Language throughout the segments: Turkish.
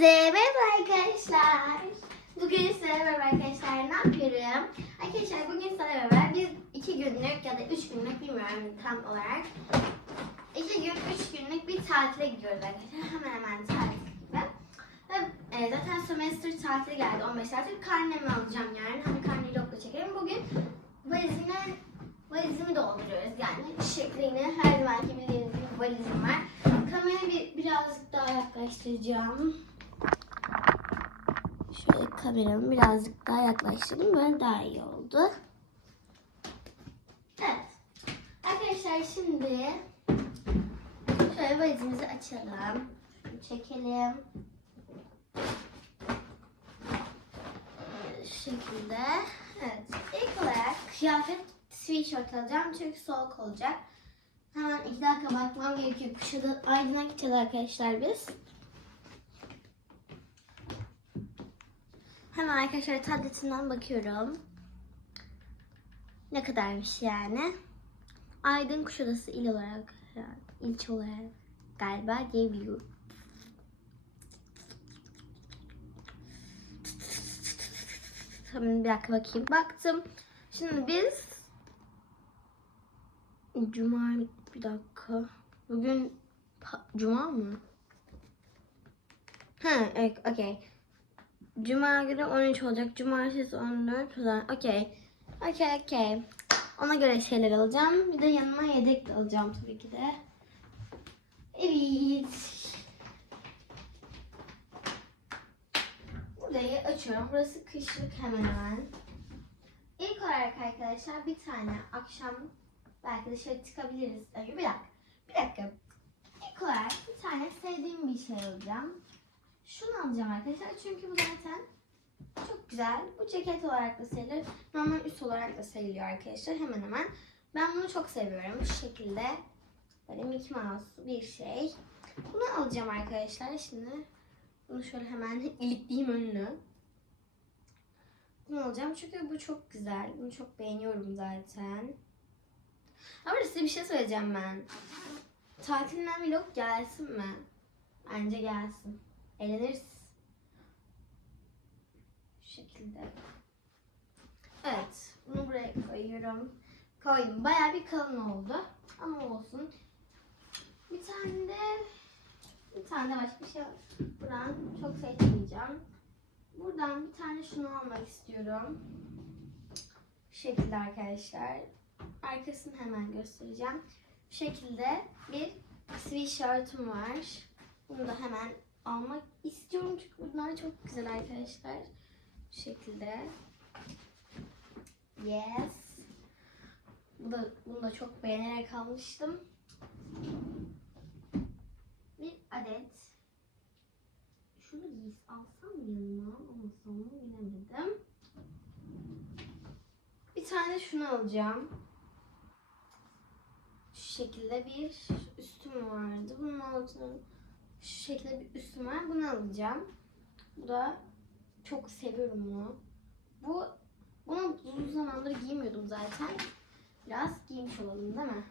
Herkese merhaba arkadaşlar. Bugün sizlerle beraber arkadaşlar ne yapıyorum? Arkadaşlar bugün sizlerle beraber biz iki günlük ya da üç günlük bilmiyorum tam olarak. iki gün, üç günlük bir tatile gidiyoruz arkadaşlar. Hemen hemen tatil gibi. Ve e, zaten semester tatili geldi 15 tatil. Karnemi alacağım yani. Hani karneyi yokla çekerim. Bugün valizine valizimi dolduruyoruz. Yani şeklini her zamanki bildiğiniz gibi valizim var. Kamerayı bir, birazcık daha yaklaştıracağım. Şöyle kameramı birazcık daha yaklaştırdım. Böyle daha iyi oldu. Evet. Arkadaşlar şimdi şöyle valizimizi açalım. Çekelim. Şu şekilde. Evet. İlk olarak kıyafet sweatshirt alacağım çünkü soğuk olacak. Hemen iki dakika bakmam gerekiyor. Kuşada Aydın'a gideceğiz arkadaşlar biz. Hemen arkadaşlar tabletinden bakıyorum. Ne kadarmış yani? Aydın Kuşadası il olarak, yani ilçe olarak galiba diyebiliyorum. Tamam bir dakika bakayım. Baktım. Şimdi biz Cuma bir dakika. Bugün Cuma mı? Ha, evet, okey. Cuma günü 13 olacak. Cumartesi 14. Pazar. Okey. Okey, okey. Ona göre şeyler alacağım. Bir de yanıma yedek de alacağım tabii ki de. Evet. Burayı açıyorum. Burası kışlık hemen hemen. İlk olarak arkadaşlar bir tane akşam belki dışarı çıkabiliriz. Bir dakika. Bir dakika. İlk olarak bir tane sevdiğim bir şey alacağım. Şunu alacağım arkadaşlar. Çünkü bu zaten çok güzel. Bu ceket olarak da sayılır. Normal üst olarak da sayılıyor arkadaşlar. Hemen hemen. Ben bunu çok seviyorum. Şu şekilde. Böyle Mickey Mouse bir şey. Bunu alacağım arkadaşlar. Şimdi bunu şöyle hemen ilikleyeyim önünü. Bunu alacağım çünkü bu çok güzel. Bunu çok beğeniyorum zaten. Ama size bir şey söyleyeceğim ben. Tatilinden vlog gelsin mi? Bence gelsin. Eğleniriz. Şu şekilde. Evet. Bunu buraya koyuyorum. Koydum. Baya bir kalın oldu. Ama olsun. Bir tane de bir tane de başka bir şey. Buradan çok seçmeyeceğim. Buradan bir tane şunu almak istiyorum. Bu şekilde arkadaşlar. Arkasını hemen göstereceğim. Bu şekilde bir sweatshirt'ım var. Bunu da hemen almak istiyorum çünkü bunlar çok güzel arkadaşlar. Bu şekilde. Yes. Bu da, bunu da çok beğenerek almıştım. Bir adet. Şunu giys alsam yanıma almasam mı bilemedim. Bir tane şunu alacağım. Şu şekilde bir üstüm vardı. Bunun altına şu şekilde bir üstüm var. Bunu alacağım. Bu da çok seviyorum bunu. Bu bunu uzun zamandır giymiyordum zaten. Biraz giymiş olalım değil mi?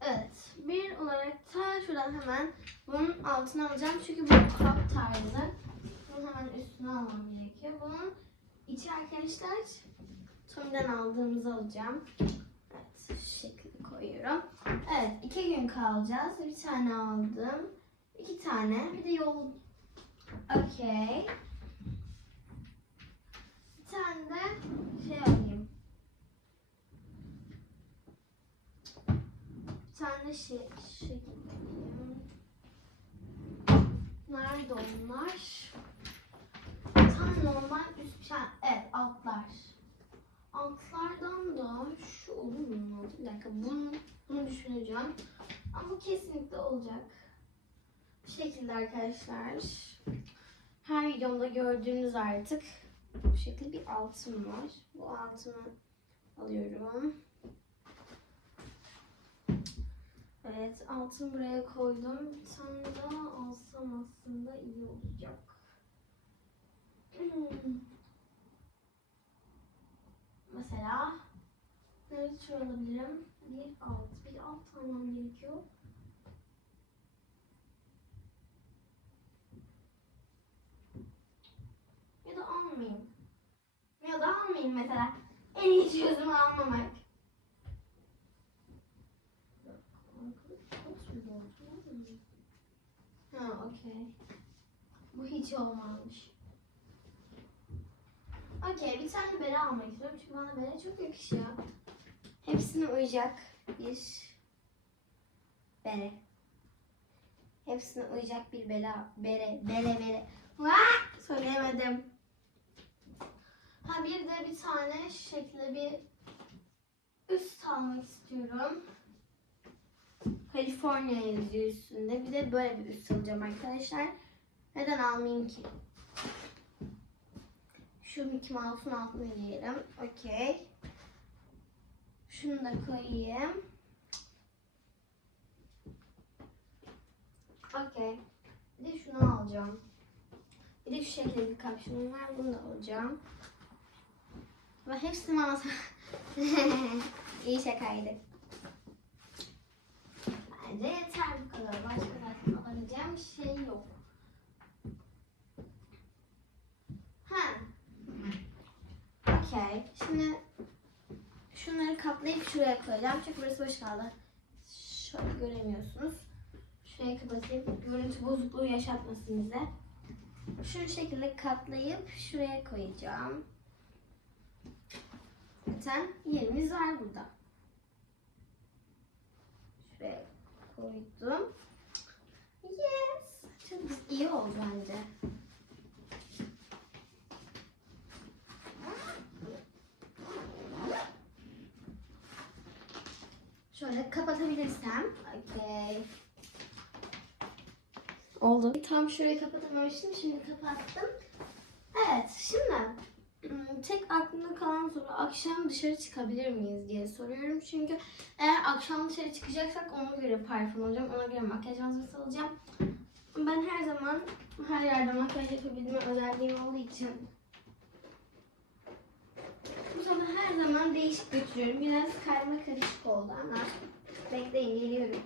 Evet. Bir olarak ta şuradan hemen bunun altına alacağım. Çünkü bu crop tarzı. Bunu hemen üstüne almam gerekiyor. Bunun içi arkadaşlar Tommy'den aldığımızı alacağım. Evet. Şu şekilde koyuyorum. Evet. iki gün kalacağız. Bir tane aldım. iki tane. Bir de yol... Okey. Bir tane de şey alayım. Bir tane de şey, şey alayım. Nerede onlar? Bir tane normal üst şey, evet altlar. Altlardan da şu olur mu? Bir dakika bunu, bunu düşüneceğim. Ama kesinlikle olacak. Bu şekilde arkadaşlar. Her videomda gördüğünüz artık bu şekilde bir altın var. Bu altını alıyorum. Evet altın buraya koydum. Bir tane daha alsam aslında iyi olacak. Şunları çoğalabilirim. Bir alt. Bir alt almam gerekiyor. Ya da almayayım. Ya da almayayım mesela. En iyi çözüm almamak. Ha okey. Bu hiç olmamış. Okey bir tane bere almak istiyorum çünkü bana bere çok yakışıyor. Hepsine uyacak bir bere. Hepsine uyacak bir bela, bere, bere, bere. Vah! Söyleyemedim. Ha bir de bir tane şekilde bir üst almak istiyorum. California yazıyor üstünde. Bir de böyle bir üst alacağım arkadaşlar. Neden almayayım ki? Şu Mickey Mouse'un altına giyelim. Okey. Şunu da koyayım. Okey. Bir de şunu alacağım. Bir de şu şekilde bir kapşonum var. Bunu da alacağım. Ve hepsini alsam. İyi şakaydı. Bence yeter bu kadar. Başka zaten bir şey yok. Ha. Okey. Şimdi şunları kaplayıp şuraya koyacağım. Çünkü burası boş kaldı. Şöyle göremiyorsunuz. Şuraya kapatayım. Görüntü bozukluğu yaşatmasın bize. Şu şekilde katlayıp şuraya koyacağım. Zaten yerimiz var burada. Şuraya koydum. Yes. Çok iyi oldu bence. Şöyle kapatabilirsem. Okey. Oldu. Tam şurayı kapatamamıştım. Şimdi kapattım. Evet. Şimdi hmm, tek aklımda kalan soru akşam dışarı çıkabilir miyiz diye soruyorum. Çünkü eğer akşam dışarı çıkacaksak ona göre parfüm alacağım. Ona göre makyaj malzemesi alacağım. Ben her zaman her yerde makyaj yapabilme özelliğim olduğu için bu sefer her zaman değişik götürüyorum. Biraz karma karışık oldu ama bekleyin geliyorum.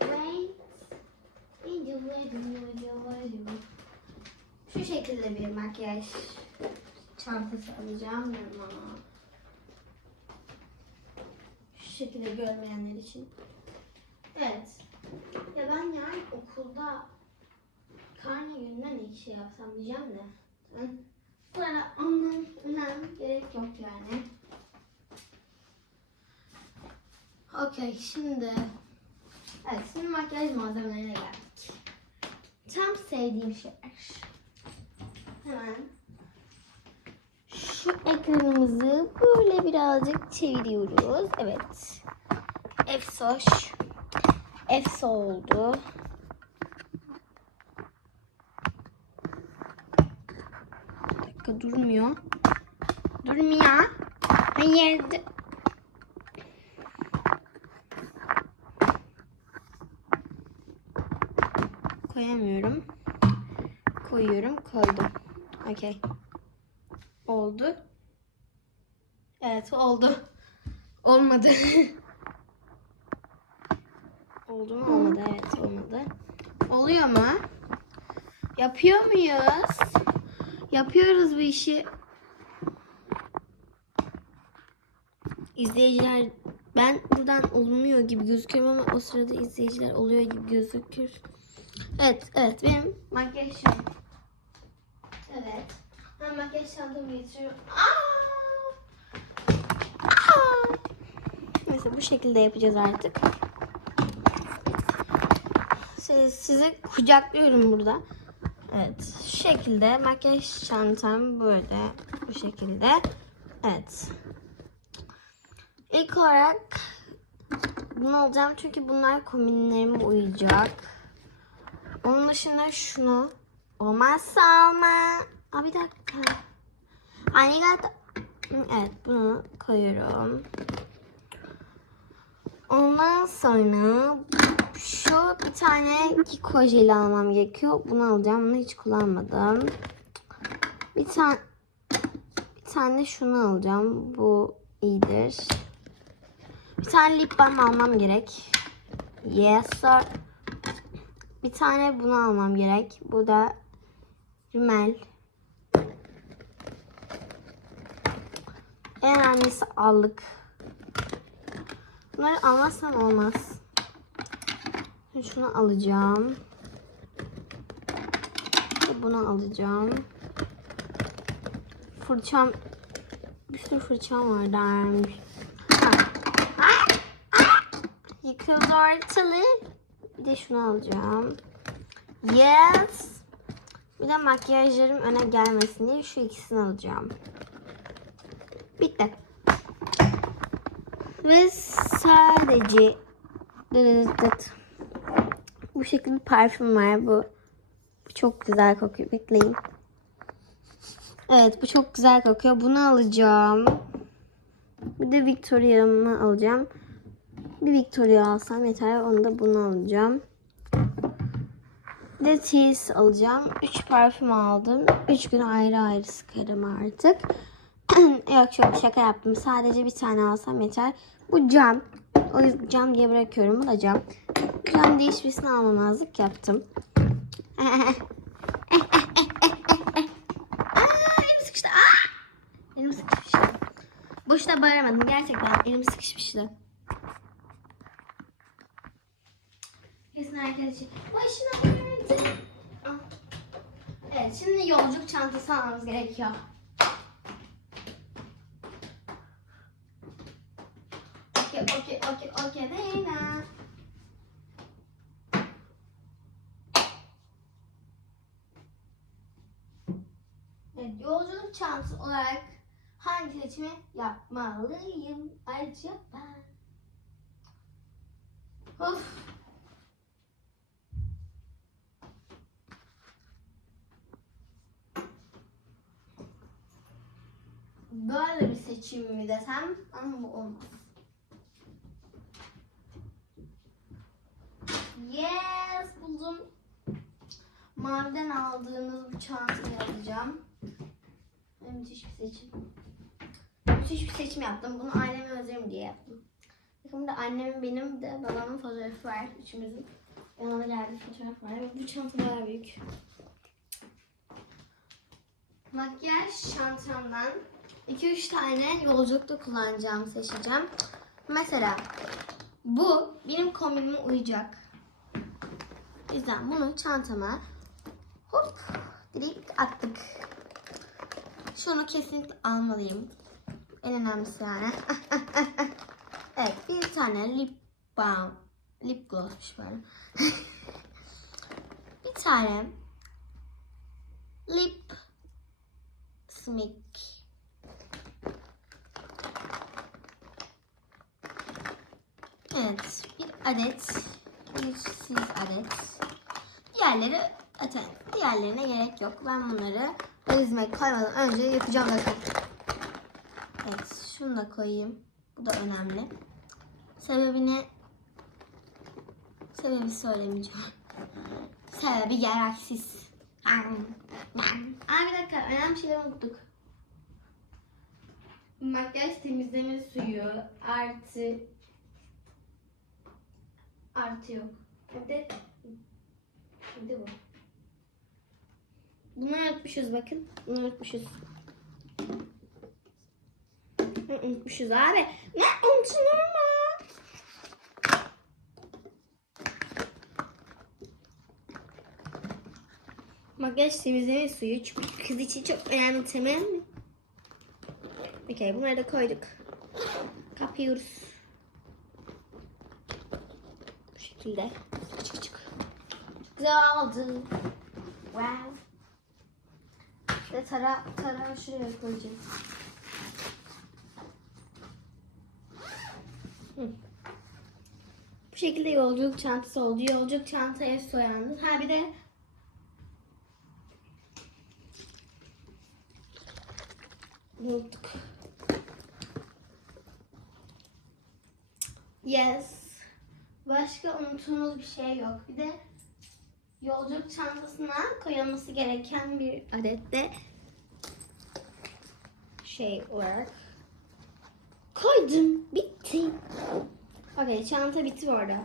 Wait. Video, video, video, video. Şu şekilde bir makyaj çantası alacağım yanıma. Şu şekilde görmeyenler için. Evet. Ya ben yani okulda karne gününe ne şey yapsam diyeceğim de. Sonra ondan önem gerek yok yani. Okey şimdi Evet şimdi makyaj malzemelerine geldik. Tam sevdiğim şeyler. Şu ekranımızı böyle birazcık çeviriyoruz. Evet. Efsoş. Efso oldu. Bir dakika durmuyor. Durmuyor. Hayır. Koyamıyorum. Koyuyorum. Koydum. Okey. Oldu. Evet oldu. Olmadı. oldu mu? Olmadı. Evet olmadı. Oluyor mu? Yapıyor muyuz? Yapıyoruz bu işi. İzleyiciler ben buradan olmuyor gibi gözüküyorum ama o sırada izleyiciler oluyor gibi gözükür. Evet, evet benim makyaj şantam. Evet. Ben makyaj çantamı getiriyorum. Aa! Bu şekilde yapacağız artık. Siz, sizi kucaklıyorum burada. Evet. Şu şekilde makyaj çantam böyle. Bu şekilde. Evet. İlk olarak bunu alacağım çünkü bunlar kombinlerime uyacak. Onun dışında şunu olmazsa alma. Aa, bir dakika. Arigato. Evet bunu koyuyorum. Ondan sonra şu bir tane Kiko jeli almam gerekiyor. Bunu alacağım. Bunu hiç kullanmadım. Bir tane bir tane de şunu alacağım. Bu iyidir. Bir tane lip balm almam gerek. Yes sir. Bir tane bunu almam gerek. Bu da rimel. En önemlisi allık. Bunları almazsam olmaz. Şunu alacağım. Ve Bunu alacağım. Fırçam bir sürü fırçam var dermiş. Yıkıldı ortalığı. Bir de şunu alacağım. Yes. Bir de makyajlarım öne gelmesin diye şu ikisini alacağım. Bitti. Ve sadece bu şekilde parfüm var bu. Bu çok güzel kokuyor. Bekleyin. Evet bu çok güzel kokuyor. Bunu alacağım. Bir de Victoria'mı alacağım. Bir Victoria alsam yeter. Onu da bunu alacağım. De Tears alacağım. 3 parfüm aldım. 3 gün ayrı ayrı sıkarım artık. Yok çok şaka yaptım. Sadece bir tane alsam yeter. Bu cam. O yüzden cam diye bırakıyorum. Bu da cam. Cam diye hiçbirisini almamazlık yaptım. Aa, elim sıkıştı. Elim sıkışmıştı. Boşuna bağıramadım. Gerçekten elim sıkışmıştı. Kesin arkadaşı. Başına. Ah. Evet şimdi yolculuk çantası almamız gerekiyor. Okey okey okey okey Leyla. Evet, yolculuk çantası olarak hangi seçimi yapmalıyım acaba? Of. Böyle bir seçim mi desem ama bu olmaz. Yes buldum. Maviden aldığımız bu çantayı alacağım. Müthiş bir seçim. Müthiş bir seçim yaptım. Bunu aileme özlerim diye yaptım. Bakın burada annemin benim de babamın fotoğrafı var. Üçümüzün. Yanına geldi fotoğraf var. Bu çanta bayağı büyük. Makyaj çantamdan 2-3 tane yolculukta kullanacağım seçeceğim. Mesela bu benim kombinime uyacak. O yüzden bunu çantama hop direkt attık. Şunu kesinlikle almalıyım. En önemlisi yani. evet bir tane lip balm. Lip glossmuş böyle. bir tane lip smick. Evet, bir adet, bir siz adet. Diğerleri zaten diğerlerine gerek yok. Ben bunları valizime koymadan önce yapacağım bakın. Evet, şunu da koyayım. Bu da önemli. Sebebini sebebi söylemeyeceğim. Sebebi gereksiz. Aa bir dakika, önemli şeyleri unuttuk. Makyaj temizleme suyu artı artı yok. Bir de bir de bu. Bunu unutmuşuz bakın. Bunu unutmuşuz. Bunu unutmuşuz abi. Ne unutulur mu? Makyaj temizleme suyu çünkü kız için çok önemli tamam mı? Okey bunları da koyduk. Kapıyoruz. Bu şekilde. Çık çık. Güzel oldu. Wow. Ve tara, tara şuraya koyacağım. Bu şekilde yolculuk çantası oldu. Yolculuk çantaya soyandı. Ha bir de unuttuk. Yes. Başka unuttuğumuz bir şey yok. Bir de yolculuk çantasına koyulması gereken bir adet de şey olarak koydum. Bitti. Okey çanta bitti bu arada.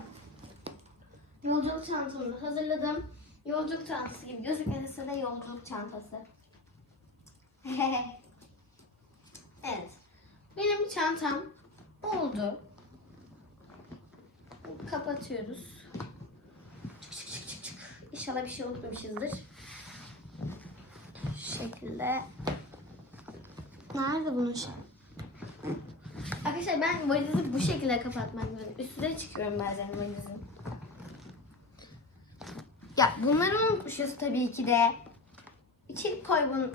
Yolculuk çantamı hazırladım. Yolculuk çantası gibi gözükmese de yolculuk çantası. evet. Benim çantam oldu. Kapatıyoruz. İnşallah bir şey unutmamışızdır. Şu şekilde. Nerede bunun şey? Arkadaşlar ben valizi bu şekilde kapatmak zorundayım. Üstüne çıkıyorum bazen valizin. Ya bunları unutmuşuz tabii ki de. İçeri koy bunu.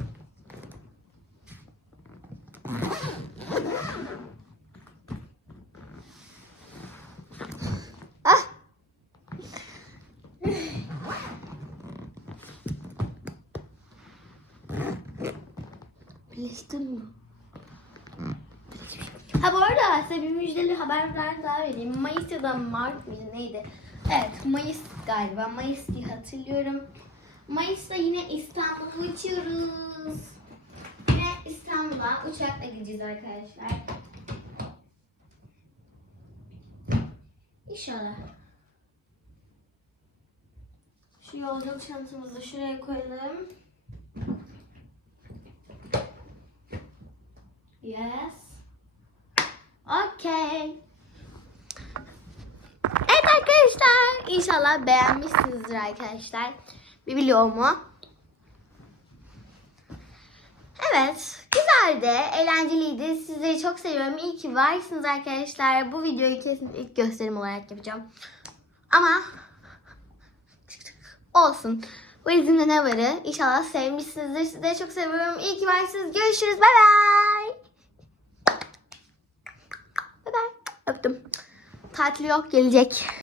Mi? Ha bu arada size bir müjdeli haberler daha vereyim. Mayıs ya da Mart mıydı neydi? Evet Mayıs galiba. Mayıs diye hatırlıyorum. Mayıs'ta yine İstanbul'a uçuyoruz. Yine İstanbul'a uçakla gideceğiz arkadaşlar. İnşallah. Şu yolculuk çantamızı şuraya koyalım. Yes. Okay. Evet arkadaşlar. İnşallah beğenmişsinizdir arkadaşlar. Bir vlogumu. Evet. Güzeldi. Eğlenceliydi. Sizleri çok seviyorum. İyi ki varsınız arkadaşlar. Bu videoyu kesin ilk gösterim olarak yapacağım. Ama olsun. Bu izimde ne varı? İnşallah sevmişsinizdir. Sizleri çok seviyorum. İyi ki varsınız. Görüşürüz. Bay bay. Öptüm. Tatil yok gelecek.